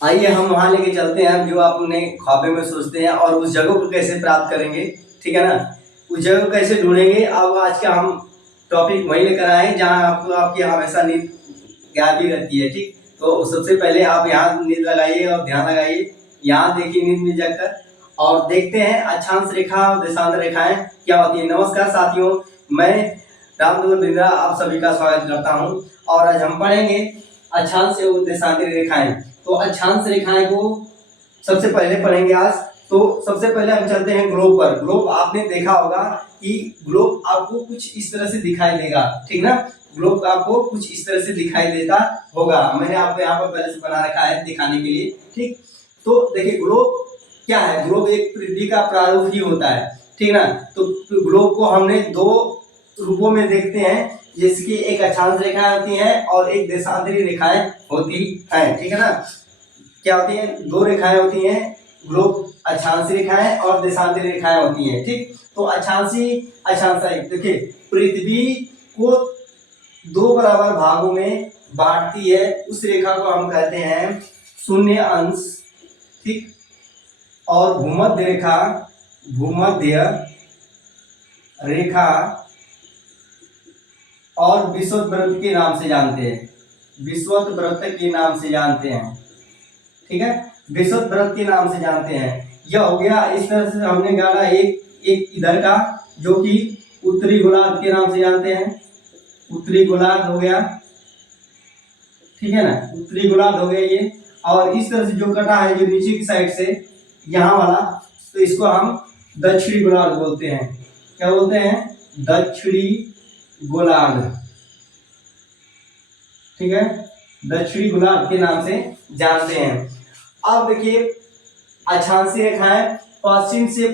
आइए हम वहाँ लेके चलते हैं जो आप अपने ख्वाबे में सोचते हैं, और उस जगह को कैसे प्राप्त करेंगे, ठीक है ना। उस जगह को कैसे ढूंढेंगे। अब आज का हम टॉपिक वहीं लेकर आए जहाँ आपको आपकी हमेशा नींद गायब रहती है, ठीक। तो सबसे पहले आप यहाँ नींद लगाइए और ध्यान लगाइए, यहाँ देखिए नींद में जाकर, और देखते हैं अक्षांश रेखा और देशांतर रेखाएं क्या होती है। नमस्कार साथियों, मैं रामदूत बिंद्रा आप सभी का स्वागत करता हूँ, और आज हम पढ़ेंगे अक्षांश एवं देशांतर रेखाएं। तो अक्षांश रेखाएं को सबसे पहले पढ़ेंगे आज। तो सबसे पहले हम चलते हैं ग्लोब पर। ग्लोब आपने देखा होगा कि ग्लोब आपको कुछ इस तरह से दिखाई देगा, ठीक ना। ग्लोब आपको कुछ इस तरह से दिखाई देता होगा, मैंने आपको यहाँ पर पहले से बना रखा है दिखाने के लिए, ठीक। तो देखिए ग्लोब क्या है। ग्लोब एक पृथ्वी का प्रारूप ही होता है, ठीक ना। तो ग्लोब को हमने दो रूपों में देखते हैं, जिसकी एक अक्षांश रेखाएं होती हैं और एक देशांतरी रेखाएं होती हैं, ठीक है ना। क्या होती है, दो रेखाएं होती हैं, ग्लोब अक्षांशी रेखाएं और देशांतरी रेखाएं होती हैं, ठीक। तो अक्षांशी देखिए पृथ्वी को दो बराबर भागों में बांटती है, उस रेखा को हम कहते हैं शून्य अंश, ठीक। और भूमध्य रेखा और विषुवत वृत्त के नाम से जानते हैं, विषुवत वृत्त के नाम से जानते हैं, ठीक है। विषुवत वृत्त के नाम से जानते हैं। यह हो गया इस तरह से हमने गाना एक इधर का, जो कि उत्तरी गोलार्ध के नाम से जानते हैं, उत्तरी गोलार्ध हो गया, ठीक है ना, उत्तरी गोलार्ध हो गया ये। और इस तरह से जो कटा है जो नीचे की साइड से यहाँ वाला, तो इसको हम दक्षिणी गोलार्ध बोलते हैं। क्या बोलते हैं, दक्षिणी गोलार्ध, ठीक है, दक्षिणी गोलार्ध के नाम से जानते हैं। अब देखिए अक्षांशी रेखाएं पश्चिम से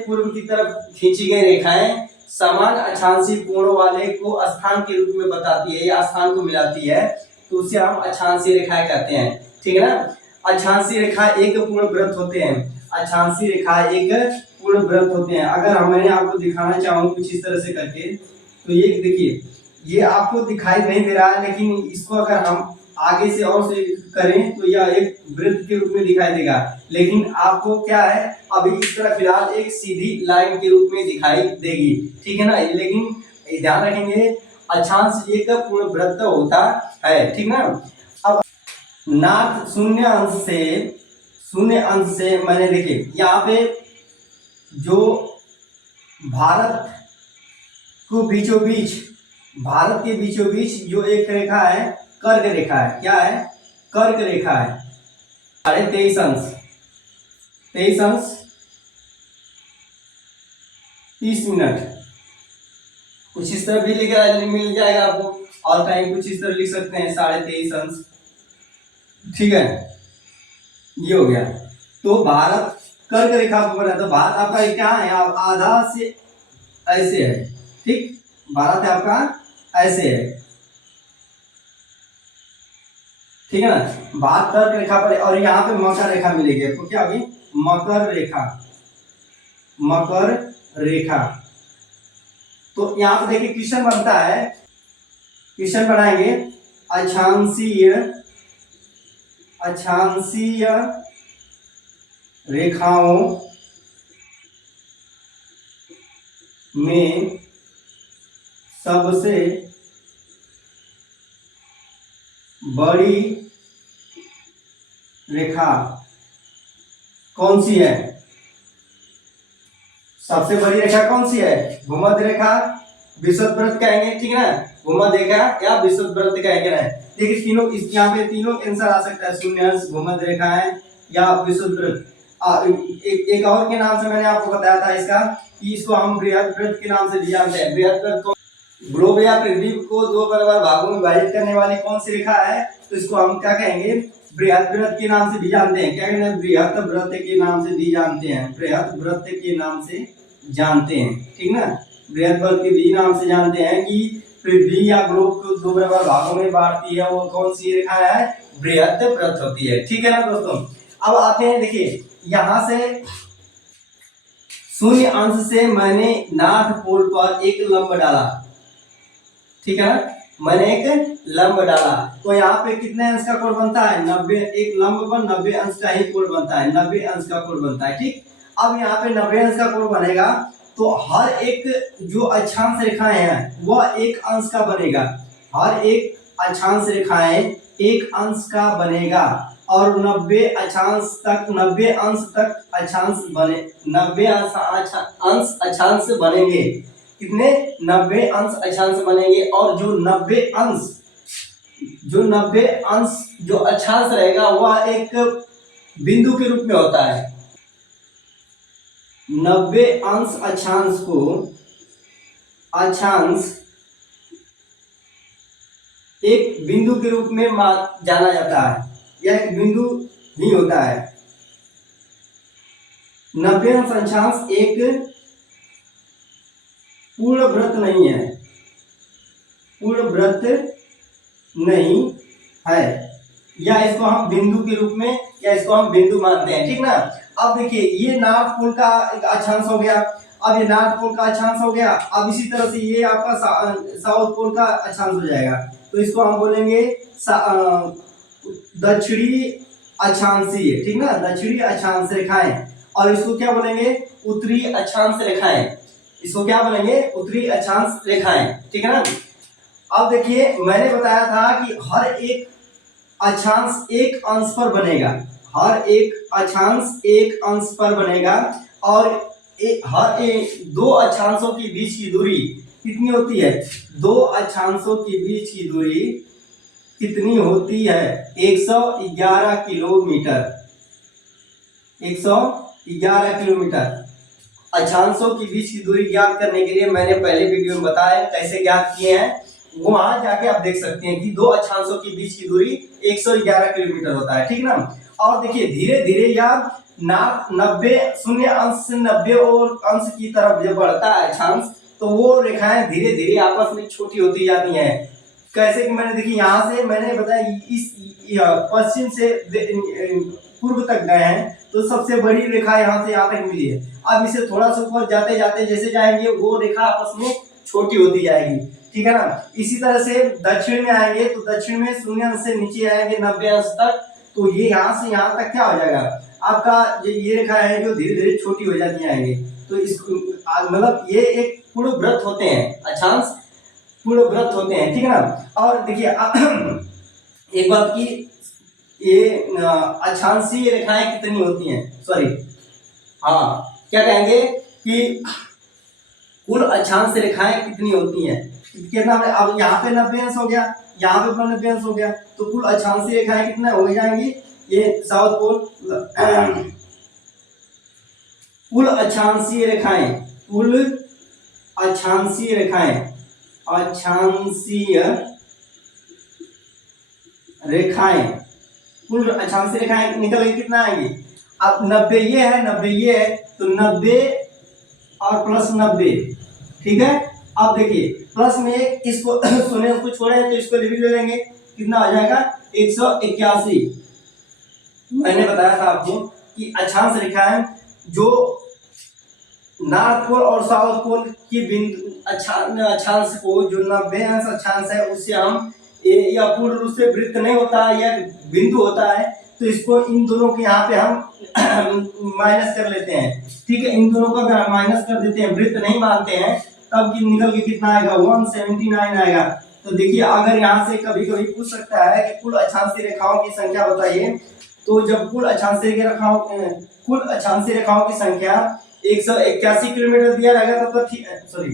पूर्व की तरफ खींची गई रेखाएं समान अक्षांशी कोणों वाले को स्थान के रूप में बताती है या स्थान को मिलाती है, तो उसे हम अक्षांशी रेखाएं कहते हैं, ठीक है ना। अक्षांशी रेखा एक पूर्ण वृत्त होते हैं, अक्षांशी रेखा एक पूर्ण वृत्त होते हैं। अगर मैंने आपको दिखाना चाहूँ कुछ इस तरह से करके, तो ये देखिए ये आपको दिखाई नहीं दे रहा है, लेकिन इसको अगर हम आगे से और से करें तो यह एक वृत्त के रूप में दिखाई देगा, लेकिन आपको क्या है अभी इस तरह फिलहाल एक सीधी लाइन के रूप में दिखाई देगी, ठीक है ना। लेकिन ध्यान रखेंगे अक्षांश एक पूर्ण वृत्त होता है, ठीक ना। अब नार्थ शून्य अंश से मैंने देखिए यहाँ पे जो भारत के बीचों बीच जो एक रेखा है कर्क रेखा है। क्या है, कर्क रेखा है, 23.5 अंश 30 मिनट, कुछ इस तरह भी मिल जाएगा आपको, और कहीं कुछ इस तरह लिख सकते हैं 23.5 अंश, ठीक है। ये हो गया। तो भारत कर्क रेखा को बना, तो भारत आपका क्या है, आधा से ऐसे है, ठीक। भारत है आपका ऐसे है, ठीक है ना। बात कर्क रेखा पर, और यहाँ पे मकर रेखा मिलेगी आपको। क्या होगी, मकर रेखा। तो यहाँ पे देखिए क्वेश्चन बनता है, क्वेश्चन बनाएंगे अक्षांशीय रेखाओं में सबसे बड़ी रेखा कौन सी है, सबसे बड़ी रेखा कौन सी है, भूमध्य रेखा, विषुवत वृत्त कहेंगे, ठीक है ना, भूमध्य रेखा या विषुवत वृत्त कहेंगे ना। देखिए तीनों यहाँ पे तीनों आंसर आ सकता है, शून्य अंश, भूमध्य रेखा है या विषुवत वृत्त। एक और के नाम से मैंने आपको बताया था इसका, कि इसको हम बृहद वृत्त के नाम से भी जानते हैं। बृहद वृत्त ग्लोब या पृथ्वी को दो बराबर भागों में विभाजित करने वाली कौन सी रेखा है, तो इसको हम क्या कहेंगे, बृहद वृत्त के नाम से भी जानते हैं। क्या कहते हैं, बृहद वृत्त के नाम से भी जानते हैं, बृहद वृत्त के नाम से जानते हैं, ठीक ना। बृहद वृत्त के भी नाम से जानते हैं कि पृथ्वी या ग्लोब को दो बराबर भागों में बांटती है, वो कौन सी रेखा है, बृहद वृत्त होती है, ठीक है ना दोस्तों। अब आते हैं, देखिए यहां से शून्य अंश से मैंने नॉर्थ पोल पर एक लंब डाला, ठीक है ना। मैंने एक लंब डाला, तो यहाँ पे कितने अंश का कोण बनता है 90, एक लंब पर 90 अंश का ही कोण बनता है, 90 अंश का कोण बनता है। ठीक, अब यहाँ पे 90 अंश का कोण बनेगा तो हर एक जो अक्षांश रेखाएं हैं वह एक अंश का बनेगा, हर एक अक्षांश रेखाएं एक अंश का बनेगा और 90 अक्षांश तक 90 अंश तक अक्षांश बने 90 अंश अक्षांश बनेंगे। कितने 90 अंश अक्षांश बनेंगे और जो 90 अंश जो अक्षांश रहेगा वह एक बिंदु के रूप में होता है। 90 अंश अक्षांश को अक्षांश एक बिंदु के रूप में जाना जाता है, यह एक बिंदु ही होता है। 90 अंश अक्षांश एक पूर्ण वृत्त नहीं है, पूर्ण वृत्त नहीं है, या इसको हम बिंदु के रूप में या इसको हम बिंदु मानते हैं। ठीक ना, अब देखिए ये नॉर्थ पोल का एक अक्षांश हो गया, अब ये नॉर्थ पोल का अक्षांश हो गया, अब इसी तरह से ये आपका साउथ पोल का अक्षांश हो जाएगा, तो इसको हम बोलेंगे दक्षिणी अक्षांशीय। ठीक ना, दक्षिणी अक्षांश रेखाएं, और इसको क्या बोलेंगे उत्तरी अक्षांश रेखाएं, इसको क्या बोलेंगे उत्तरी अक्षांश रेखाएं। ठीक है ना, अब देखिए मैंने बताया था कि हर एक अक्षांश एक अंश पर बनेगा, हर एक अक्षांश एक अंश पर बनेगा, और हर एक दो अक्षांशों के बीच की दूरी कितनी होती है, दो अक्षांशों के बीच की दूरी कितनी होती है 111 किलोमीटर, 111 किलोमीटर। अक्षांशों के बीच की दूरी ज्ञात करने के लिए मैंने पहले वीडियो में बताया कैसे ज्ञात किए हैं, वहां जाके आप देख सकते हैं कि दो अक्षांशों के बीच की दूरी 111 किलोमीटर होता है। ठीक ना, और देखिए धीरे धीरे यह 90 शून्य अंश से 90 और अंश की तरफ जब बढ़ता है अक्षांश, तो वो रेखाएं धीरे धीरे आपस में छोटी होती जाती हैं। कैसे कि मैंने देखिए यहाँ से मैंने बताया इस पश्चिम से पूर्व तक गए हैं, तो सबसे बड़ी रेखा यहाँ से यहाँ तक मिली है। अब इसे थोड़ा सा ऊपर जाते जाते जैसे जाएंगे वो रेखा आपस में छोटी होती जाएगी। ठीक है ना, इसी तरह से दक्षिण में आएंगे तो दक्षिण में शून्य अंश से नीचे आएंगे 90 अंश तक, तो ये यहाँ से यहाँ तक क्या हो जाएगा आपका ये रेखा है जो धीरे धीरे छोटी हो जाती आएंगे। तो इस मतलब ये एक पूर्ण वृत्त होते हैं, अक्षांश पूर्ण वृत्त होते हैं। ठीक है ना, और देखिए एक बात की ये अक्षांशीय रेखाएं कितनी होती हैं, सॉरी हाँ क्या कहेंगे कि कुल अक्षांश रेखाएं कितनी होती हैं, कितना। अब यहाँ पे 90 अंश हो गया, यहाँ पे 90 अंश हो गया, तो कुल अक्षांशीय रेखाएं कितने हो जाएंगी, ये साउथ पोल कुल अक्षांशीय रेखाएं, कुल अक्षांशीय रेखाएं, अक्षांशीय रेखाएं, कुल अक्षांशीय रेखाएं निकल के कितना आएंगी। अब 90 ये है 90 ये है, तो 90 और प्लस 90। ठीक है, अब देखिए प्लस में इसको शून्य को छोड़े तो इसको लिख ले लेंगे, कितना आ जाएगा 181। मैंने बताया था आपको कि अक्षांश रेखाएं जो नॉर्थ पोल और साउथ पोल की बिंदु अक्षांश को जो 90 अंश अक्षांश है उससे हम या पूर्ण रूप से वृत्त नहीं होता है या बिंदु होता है, तो इसको इन दोनों के यहाँ पे हम माइनस कर लेते हैं। ठीक है, इन दोनों का माइनस कर देते हैं, वृत्त नहीं मानते हैं, तब कि निकल के कितना आएगा 179 आएगा। तो देखिए अगर यहाँ से कभी कभी पूछ सकता है कि कुल अक्षांशीय रेखाओं की संख्या बताइए, तो जब कुल अक्षांशीय रेखाओं की संख्या 181 किलोमीटर दिया रहेगा तब तो ठीक है, सॉरी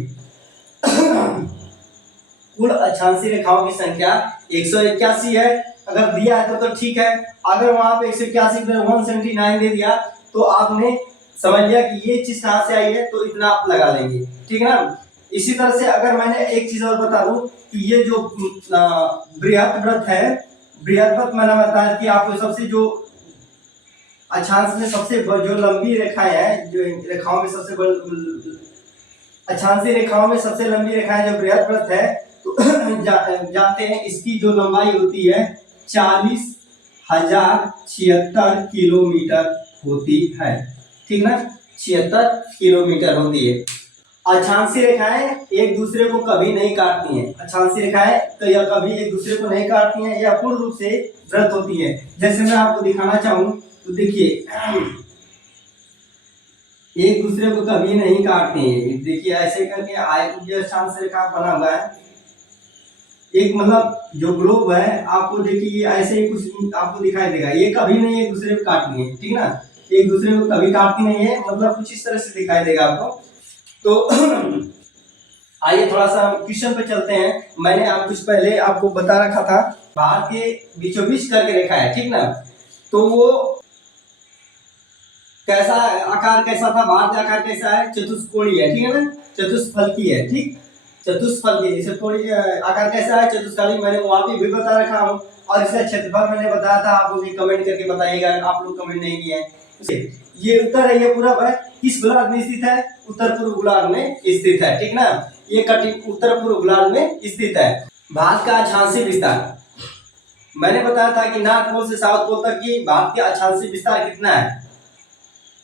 कुल अक्षांशीय रेखाओं की संख्या 181 है, अगर दिया है तो ठीक है। अगर वहां पे 181 179 दे दिया तो आपने समझ लिया कि ये चीज कहां से आई है, तो इतना आप लगा लेंगे। ठीक है ना, इसी तरह से अगर मैंने एक चीज और बता दूं कि ये जो बृहत वृत्त है, बृहत वृत्त मैंने बताया कि आपको सबसे जो अक्षांश में सबसे जो लंबी रेखाएं हैं, जो रेखाओं में सबसे अक्षांशीय रेखाओं में सबसे लंबी रेखा है जो बृहत वृत्त है, तो जानते हैं इसकी जो लंबाई होती है 40,076 किलोमीटर होती है। ठीक ना, 76 किलोमीटर होती है। अक्षांशी रेखाएं एक दूसरे को कभी नहीं काटती हैं। अक्षांशी रेखाएं तो यह कभी एक दूसरे को नहीं काटती हैं, यह पूर्ण रूप से वृत्त होती है। जैसे मैं आपको दिखाना चाहूँ तो देखिए, एक दूसरे को कभी नहीं काटते हैं। देखिए ऐसे करके आयत अक्षांश रेखा बना हुआ है। एक मतलब जो ग्लोब है आपको देखिए ऐसे ही कुछ आपको दिखाई देगा, ये कभी नहीं एक दूसरे को काटती है, ठीक ना, एक दूसरे को कभी काटती नहीं है, मतलब कुछ इस तरह से दिखाई देगा आपको। तो आइए थोड़ा सा क्वेश्चन पे चलते हैं। मैंने आप कुछ पहले आपको बता रखा था, भारत के बीचों बीच करके रेखा है, ठीक ना, तो वो कैसा आकार कैसा था, भारत आकार कैसा है, चतुष्कोणीय है, ठीक है ना, चतुष्फलकी है, ठीक, चतुष्फलकी। जैसे थोड़ी आकार कैसा है, चतुष्फलकी, मैंने वहां पे भी बता रखा हूँ। और इसका क्षेत्रफल मैंने बताया था, आप लोग कमेंट करके बताइएगा, आप लोग कमेंट नहीं किए हैं। ये उत्तर है, ये पूरब है, किस गोलार्ध में स्थित है, उत्तर पूर्व गोलार्ध में स्थित है, ठीक ना, ये कटिंग उत्तर पूर्व गोलार्ध में स्थित है। भारत का अक्षांशीय विस्तार मैंने बताया था कि नॉर्थ पोल से साउथ पोल तक की भारत के अक्षांशीय विस्तार कितना है,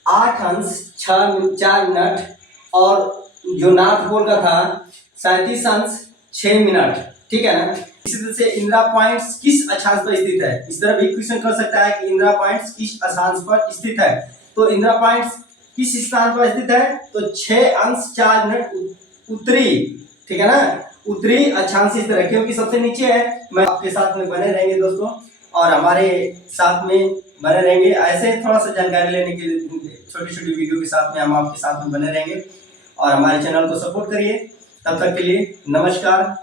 8 अंश 4 मिनट, और जो नॉर्थ पोल का था 37 अंश 6 मिनट, ठीक है ना। इसी तरह से इंदिरा पॉइंट्स किस अक्षांश पर स्थित है, इस तरह भी क्वेश्चन कर सकता है कि इंदिरा पॉइंट्स किस अक्षांश पर स्थित है। तो इंदिरा पॉइंट्स किस स्थान पर स्थित है, तो 6 अंश 4 मिनट उत्तरी, ठीक है ना, उत्तरी अक्षांश इस तरह, क्योंकि सबसे नीचे है। मैं आपके साथ में बने रहेंगे दोस्तों, और हमारे साथ में बने रहेंगे, ऐसे थोड़ा सा जानकारी लेने के लिए छोटी छोटी वीडियो के साथ में हम आपके साथ में बने रहेंगे, और हमारे चैनल को सपोर्ट करिए। तब तक के लिए नमस्कार।